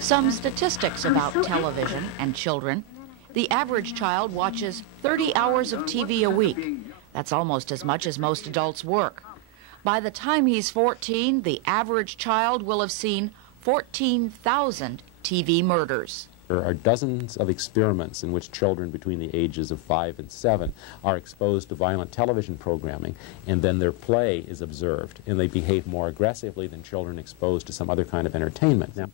Some statistics about television and children. The average child watches 30 hours of TV a week. That's almost as much as most adults work. By the time he's 14, the average child will have seen 14,000 TV murders. There are dozens of experiments in which children between the ages of 5 and 7 are exposed to violent television programming, and then their play is observed, and they behave more aggressively than children exposed to some other kind of entertainment. Now,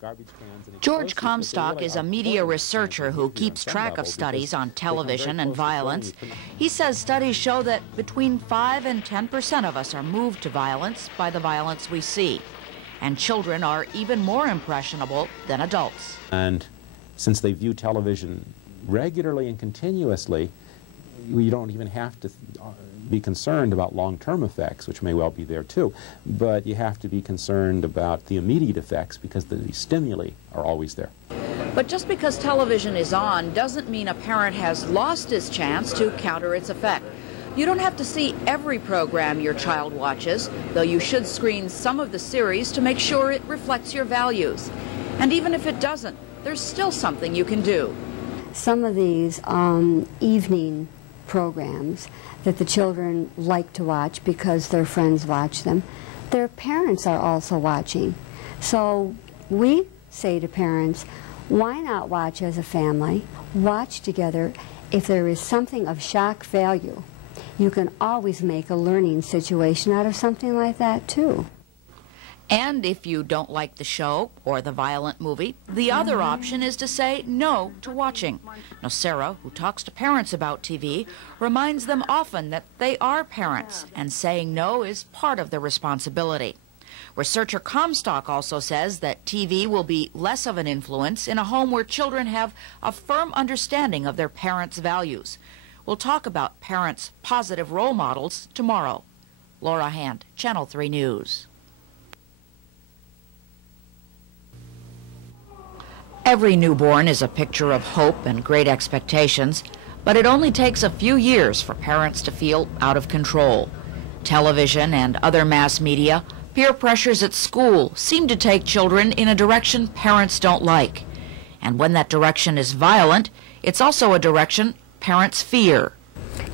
George Comstock is a media researcher who keeps track of studies on television and violence. He says studies show that between 5 and 10% of us are moved to violence by the violence we see, and children are even more impressionable than adults. And since they view television regularly and continuously, you don't even have to be concerned about long-term effects, which may well be there too, but you have to be concerned about the immediate effects because the stimuli are always there. But just because television is on doesn't mean a parent has lost his chance to counter its effect. You don't have to see every program your child watches, though you should screen some of the series to make sure it reflects your values. And even if it doesn't, there's still something you can do. Some of these evening programs that the children like to watch because their friends watch them, their parents are also watching. So we say to parents, why not watch as a family, watch together. If there is something of shock value, you can always make a learning situation out of something like that too. And if you don't like the show or the violent movie, the other option is to say no to watching. Now, Sarah, who talks to parents about TV, reminds them often that they are parents, and saying no is part of the responsibility. Researcher Comstock also says that TV will be less of an influence in a home where children have a firm understanding of their parents' values. We'll talk about parents' positive role models tomorrow. Laura Hand, Channel 3 News. Every newborn is a picture of hope and great expectations, but it only takes a few years for parents to feel out of control. Television and other mass media, peer pressures at school seem to take children in a direction parents don't like. And when that direction is violent, it's also a direction parents fear.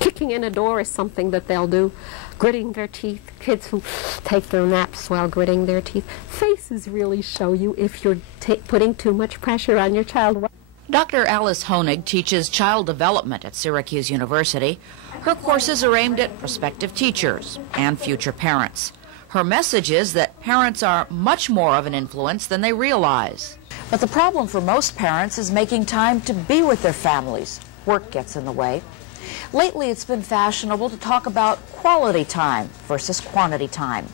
Kicking in a door is something that they'll do. Gritting their teeth, kids who take their naps while gritting their teeth. Faces really show you if you're putting too much pressure on your child. Dr. Alice Honig teaches child development at Syracuse University. Her courses are aimed at prospective teachers and future parents. Her message is that parents are much more of an influence than they realize. But the problem for most parents is making time to be with their families. Work gets in the way. Lately, it's been fashionable to talk about quality time versus quantity time.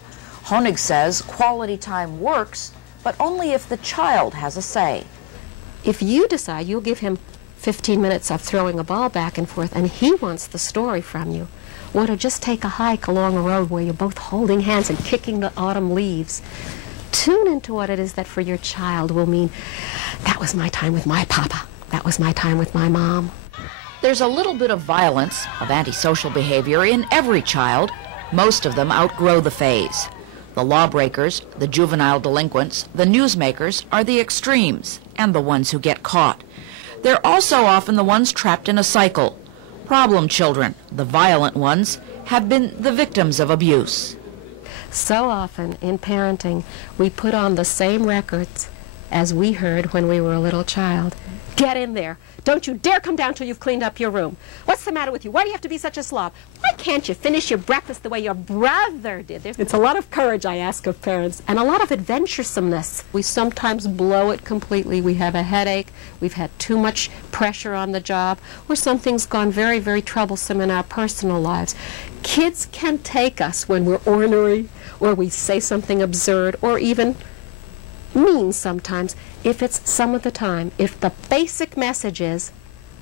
Honig says quality time works, but only if the child has a say. If you decide you'll give him 15 minutes of throwing a ball back and forth and he wants the story from you, or to just take a hike along a road where you're both holding hands and kicking the autumn leaves, tune into what it is that for your child will mean, that was my time with my papa, that was my time with my mom. There's a little bit of violence, of antisocial behavior in every child. Most of them outgrow the phase. The lawbreakers, the juvenile delinquents, the newsmakers are the extremes and the ones who get caught. They're also often the ones trapped in a cycle. Problem children, the violent ones, have been the victims of abuse. So often in parenting, we put on the same records as we heard when we were a little child. Get in there. Don't you dare come down till you've cleaned up your room. What's the matter with you? Why do you have to be such a slob? Why can't you finish your breakfast the way your brother did? It's a lot of courage, I ask of parents, and a lot of adventuresomeness. We sometimes blow it completely. We have a headache. We've had too much pressure on the job, or something's gone very, very troublesome in our personal lives. Kids can take us when we're ornery, or we say something absurd, or even mean sometimes, if it's some of the time. If the basic message is,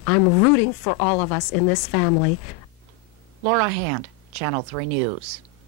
I'm rooting for all of us in this family. Laura Hand, Channel 3 News.